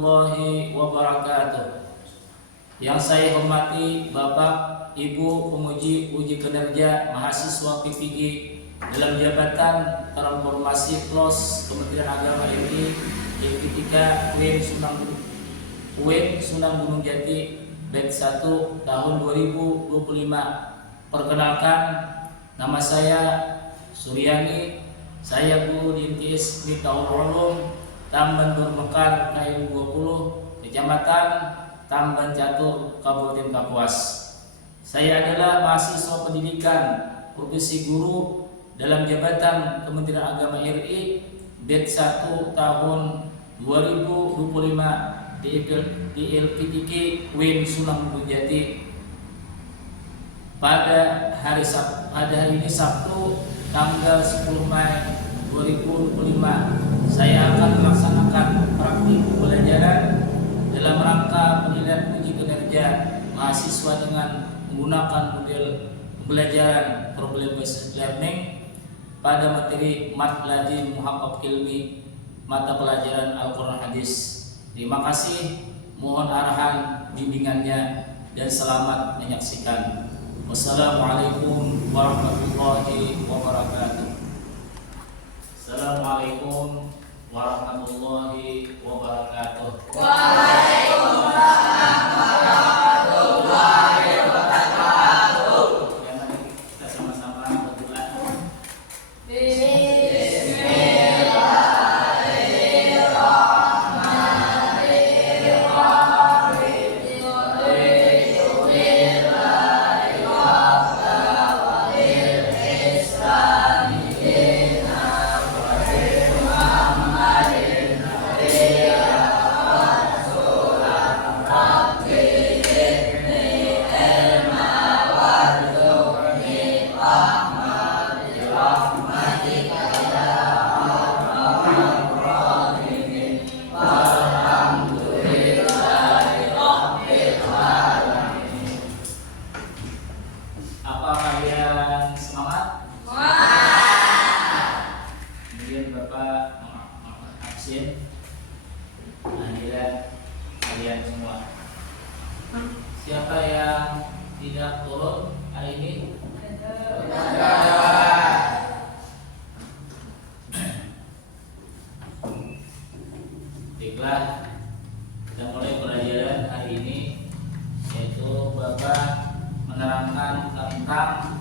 warahmatullahi wabarakatuh. Yang saya hormati Bapak, Ibu penguji uji kinerja mahasiswa PPG dalam jabatan transformasi PLOS Kementerian Agama RI D3 UIN Sunan Gunung Jati batch 1 tahun 2025. Perkenalkan, nama saya Suryani. Saya guru di MTS Miftahul Ulum Tamban Bermekar KM 20 Kecamatan Tamban Catur Kabupaten Kapuas. Saya adalah mahasiswa pendidikan profesi guru dalam jabatan Kementerian Agama RI batch 1 tahun 2025 di LPTK UIN Sunan Gunung Jati. Pada hari ini Sabtu tanggal 10 Mei 2025, saya akan melaksanakan praktik pembelajaran dalam rangka penilaian uji kinerja mahasiswa dengan menggunakan model pembelajaran problem based learning pada materi Mat Lazim Muhaqqaq Ilmi mata pelajaran Al-Quran Hadis. Terima kasih, mohon arahan bimbingannya dan selamat menyaksikan. Wassalamualaikum warahmatullahi wabarakatuh. Assalamualaikum warahmatullahi wabarakatuh. Waalaikumsalam warahmatullahi wabarakatuh. Kita sama-sama berdoa. Apa kalian semangat? Kemudian Bapak absen. Kehadiran kalian semua. Siapa yang tidak turun hari ini? Baiklah, kita mulai pelajaran hari ini, yaitu Bapak menerangkan tentang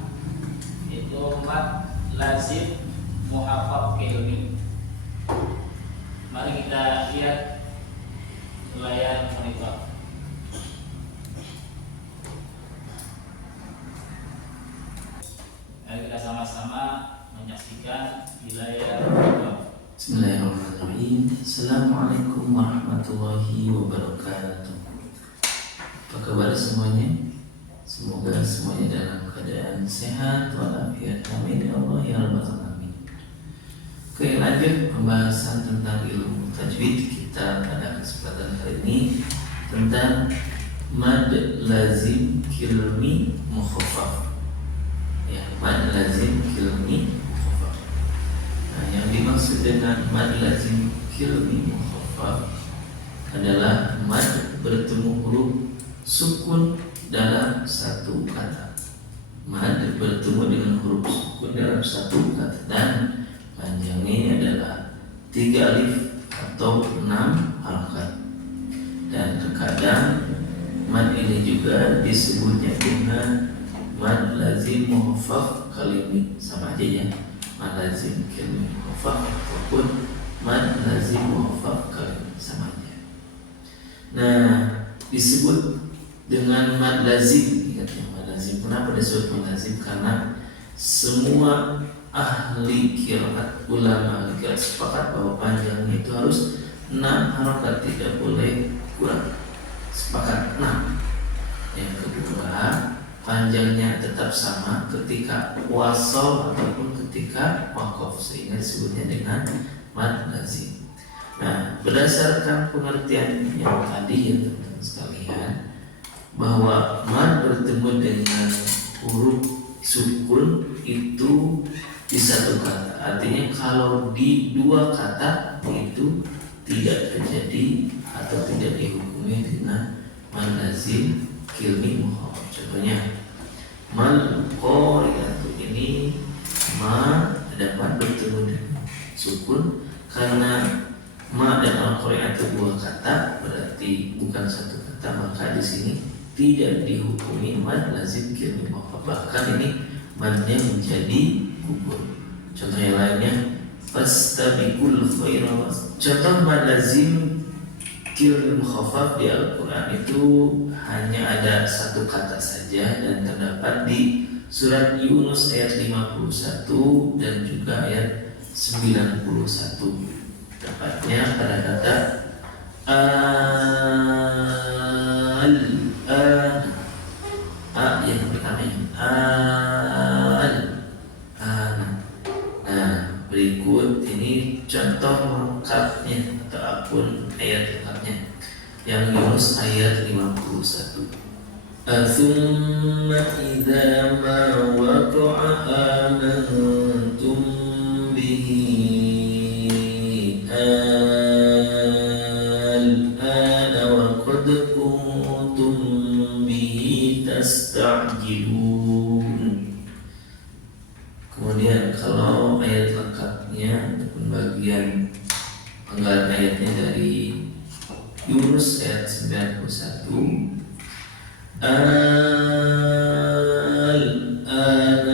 yaitu Mat Lazim Muhaqqaq Ilmi. Mari kita lihat layar monitor. Mari kita sama-sama menyaksikan di layar monitor. Bismillahirrahmanirrahim. Assalamualaikum warahmatullahi wabarakatuh. Apa kabar semuanya? Semoga semuanya dalam keadaan sehat walafiat. Amin ya Allah ya rabbal alamin. Oke, lanjut pembahasan tentang ilmu tajwid kita pada kesempatan hari ini tentang mad lazim kilmi mukhaffaf. Ya, mad lazim kilmi mukhaffaf. Nah, yang dimaksud dengan mad lazim kilmi mukhaffaf adalah mad bertemu huruf sukun dalam satu kata. Mad bertemu dengan huruf sukun dalam satu kata dan panjangnya adalah 3 alif atau 6 harokat. Dan terkadang mad ini juga disebutnya dengan mad lazim muhaffaf kalimi, sama aja ya, mad lazim kalimi muhaffaf ataupun mad lazim muhaffaf kalimi, sama aja. Nah, disebut dengan mad lazim, ingat ya, mad lazim. Kenapa disebut mad lazim? Karena semua ahli qiraat, ulama qiraat sepakat bahwa panjangnya itu harus 6 harokat, tidak boleh kurang. Sepakat 6. Yang kedua, panjangnya tetap sama ketika wasol ataupun ketika waqaf, sehingga disebutnya dengan mad lazim. Nah, berdasarkan pengertian yang tadi ya teman-teman sekalian, bahwa mad bertemu dengan huruf sukun itu di satu kata. Artinya kalau di dua kata itu tidak terjadi atau tidak bukan satu kata, maka di sini tidak dihukumi mad lazim kilmi mukhafaf. Bahkan ini madnya menjadi gugur. Contoh yang lainnya, fastabiqul khairat. Contoh mad lazim kilmi mukhafaf di Al-Quran itu hanya ada satu kata saja dan terdapat di surat Yunus ayat 51 dan juga ayat 91. Tepatnya pada kata yang pertama berikut ini contoh lengkapnya atau akun ayat lengkapnya yang Yunus ayat 51. Thumma idza ma waqa'a amantum bihi al-ana wa qad kuntum bihi tasta'jilun. Kemudian kalau ayat lengkapnya ataupun bagian penggalan ayatnya dari Yunus ayat 91, al-ana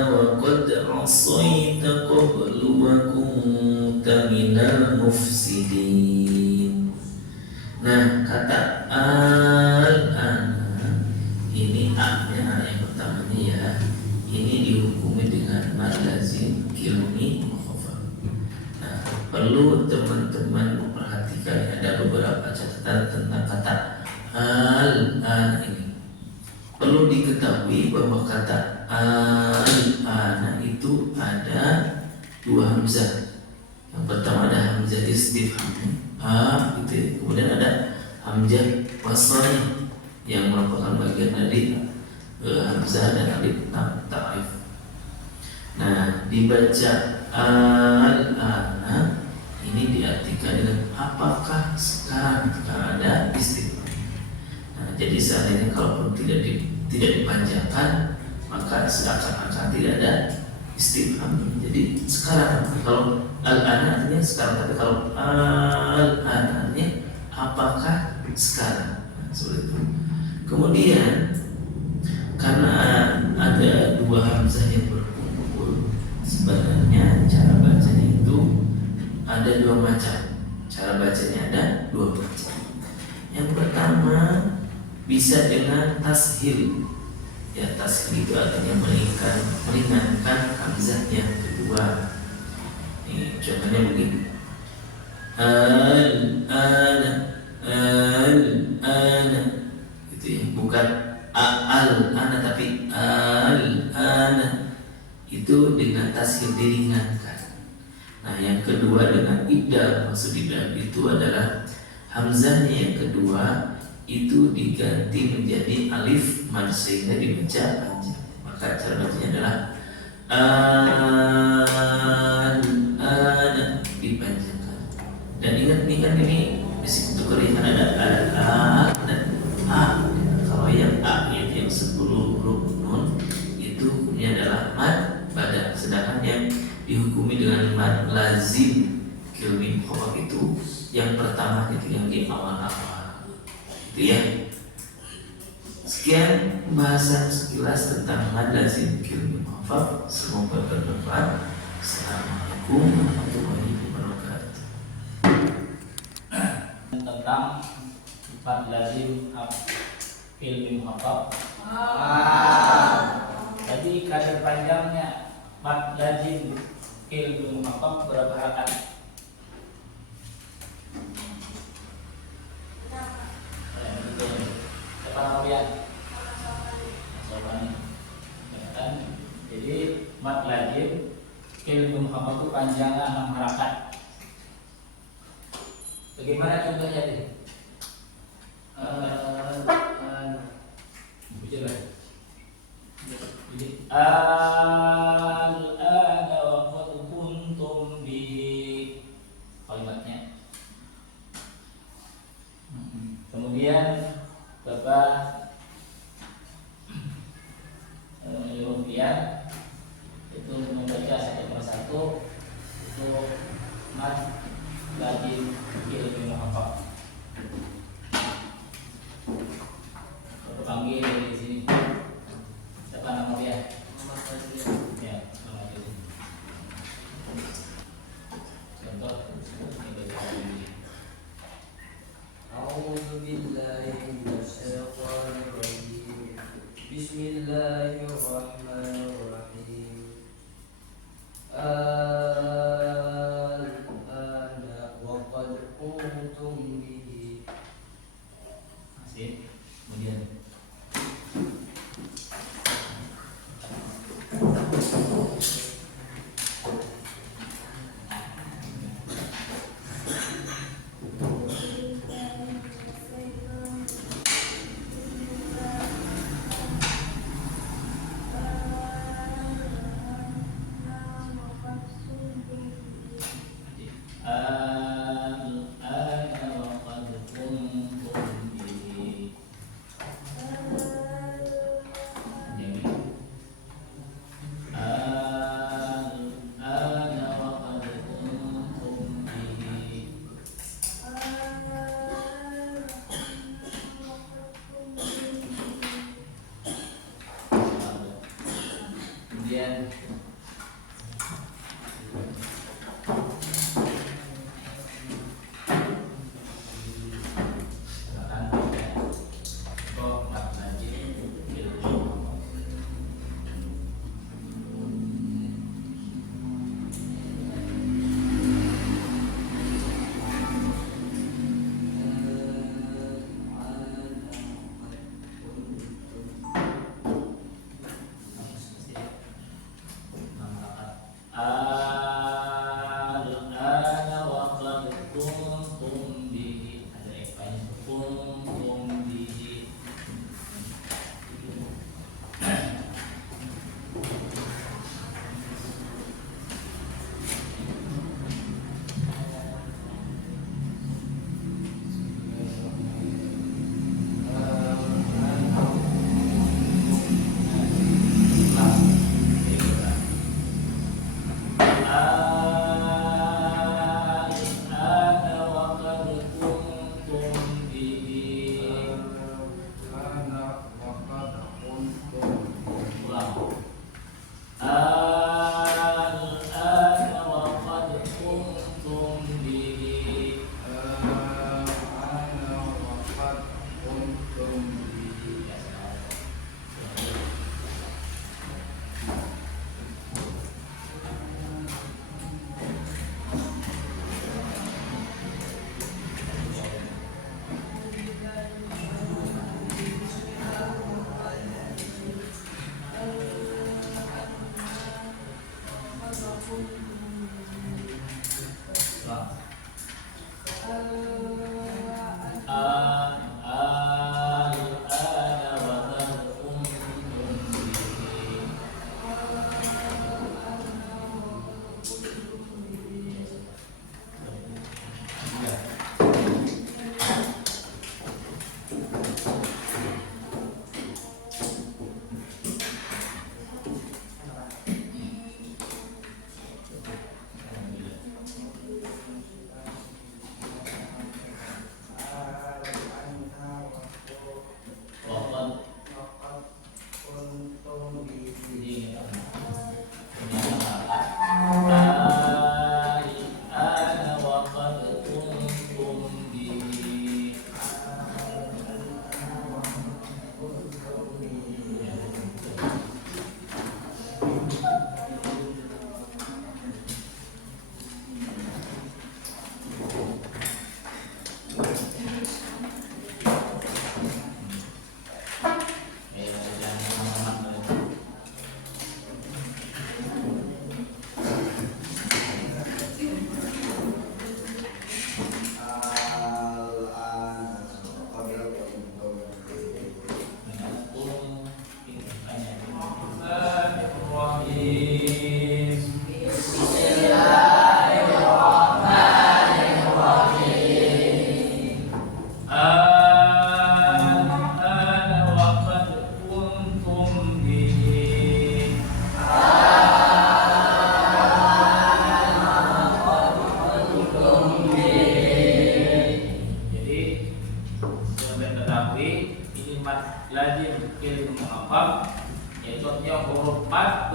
wa qad asayta qablu wa kunta minal mufsidin. Nah, kata al-ana ini a-nya yang pertamanya ya, ini dihukumi dengan mad lazim kilmi mukhafaf. Nah, perlu teman-teman memperhatikan ada beberapa catatan tentang kata al-ana ini. Perlu diketahui bahwa kata al-ana itu ada dua hamzah. Yang pertama ada hamzah istifham gitu ya. Kemudian ada hamzah wasalnya yang merupakan bagian dari hamzah dan alif lam ta'rif. Nah, dibaca al-ana ini diartikan dengan apakah sekarang, karena ada istifham. Nah, jadi seandainya kalaupun tidak dipanjangkan, maka seakan-akan tidak ada istifham. Jadi sekarang, kalau al-ana artinya sekarang, tapi kalau al-ana artinya apakah sekarang. Nah, seperti itu. Kemudian karena ada dua hamzah yang berkumpul, sebenarnya cara bacanya itu ada dua macam. Cara bacanya ada dua macam. Yang pertama bisa dengan tashil. Ya, tashil itu artinya meringankan hamzah yang kedua. Ini contohnya begini. Al-ana gitu ya, bukan al-ana tapi al-ana. Itu dengan tashil diringankan. Nah, yang kedua dengan ibdal. Maksud ibdal itu adalah hamzahnya yang kedua itu diganti menjadi alif mad sehingga dibaca panjang. Maka cara bacanya adalah al-ana dipanjangkan. Dan ingat ini untuk keringan ada a dan a. Kalau yang a itu yang 10 huruf nun itu ini adalah mad badan, sedangkan yang dihukumi dengan mad lazim kilmi mukhafaf itu yang pertama itu yang di awal-awal. Itu ya. Sekian pembahasan sekilas tentang mad lazim kilmi mukhafaf. Semoga bermanfaat. Assalamualaikum warahmatullahi wabarakatuh. Tentang mad lazim kilmi mukhafaf. Jadi kadar panjangnya mad lazim kilmi mukhafaf berapa harakat? Jadi mad lazim kilmi mukhafaf itu panjangnya 6 harakat. Bagaimana contohnya nih? Jadi al-ana wa qad kuntum bi kalimatnya. Kemudian Bapak Rupiah itu membaca satu persatu untuk mad lazim kilmi mukhafaf. بالله من الشيطان الرجيم بسم الله الرحمن الرحيم الآن وقد قمتم به. Masih. Kemudian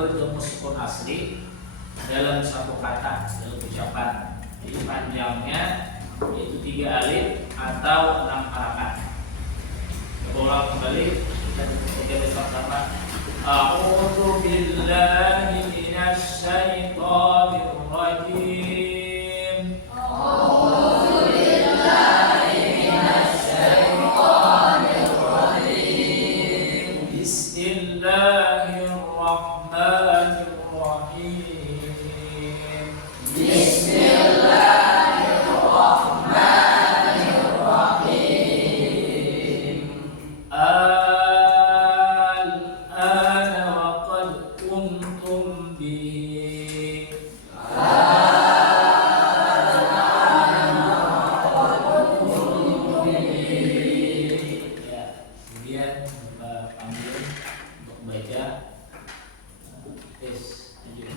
bertemu sukun asli dalam satu kata dalam ucapan. Jadi panjangnya yaitu 3 alif atau 6 harakat. Coba ulang kembali, kita baca bersama-sama. A'udzu billahi minasy syaithanir rajim. Bismillahirrahmanirrahim. Al-ana wa qad kuntum bihi. Ya, kemudian panggil untuk baca tes lanjut.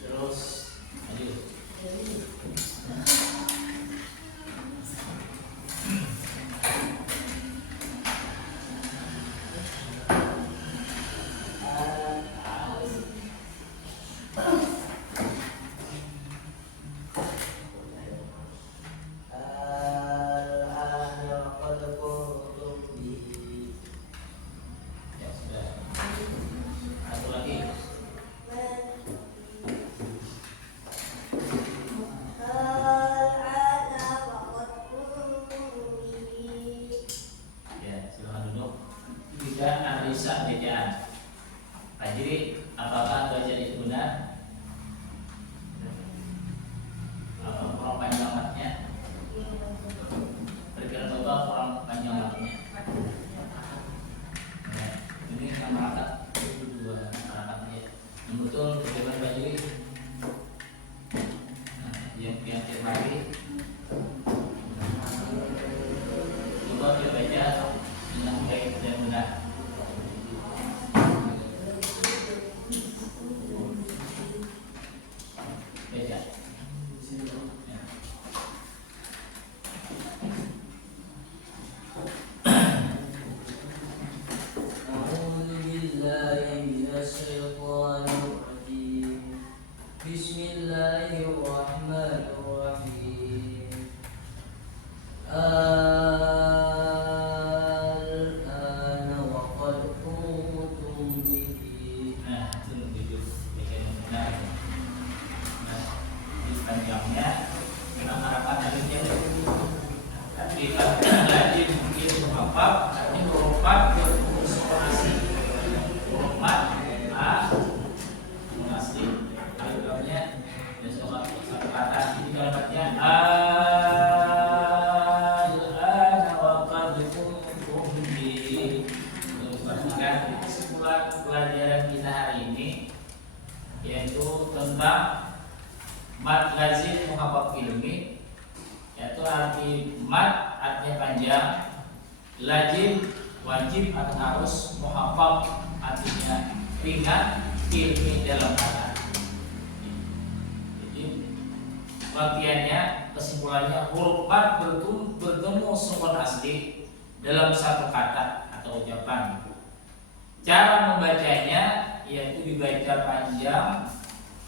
Terus lanjut. Al-ana qad kuntum bihi. Ya sudah. Satu lagi. Ya, silakan duduk. Juga analisa bacaan. Fajri, apakah bacaan itu benar? Apa kurang panjang matnya? Perkiraan total kurang panjang matnya. Ya, ini yang merakat itu 2 harakatnya. Yang betul bagaimana Fajri? Nah, yang tiap hari coba kita baca dengan baik dan benar. Baca. Ya. A'udzu billahi minasy syaithanir rajim. Bismillahirrahmanirrahim. Al-ana wa qad kuntum bihi. Nah, itu begitu baca yang benar. Nah, di panjangnya memang harapan alifnya. Tapi lagi mungkin hafal, tapi hurufat berkonsentrasi. Hurufat a asli alifnya dan soal kata ini kalimatnya al-ana wa qad kuntum bihi. Perhatikan kesimpulan pelajaran kita hari ini yaitu tentang mad lazim muhabbab ilmi, yaitu arti mad artinya panjang, lazim wajib atau harus, muhabbab artinya ringan, ilmi dalam kata. Jadi pengertiannya, kesimpulannya huruf mad bertemu sukun asli dalam satu kata atau ucapan. Cara membacanya yaitu dibaca panjang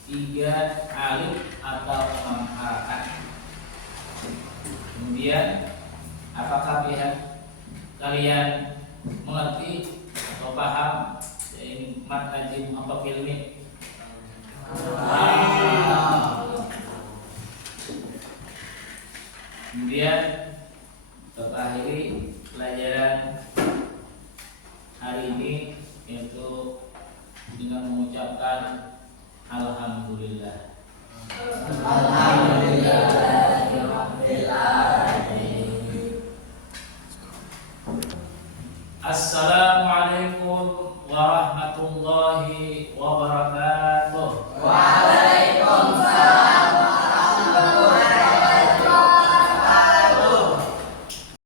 3 alif atau 6 harakat. Kemudian apakah pihak kalian mengerti atau paham mad lazim apa ilmi? Kemudian kita akhiri pelajaran hari ini yaitu dengan mengucapkan alhamdulillah. Assalamualaikum warahmatullahi wabarakatuh.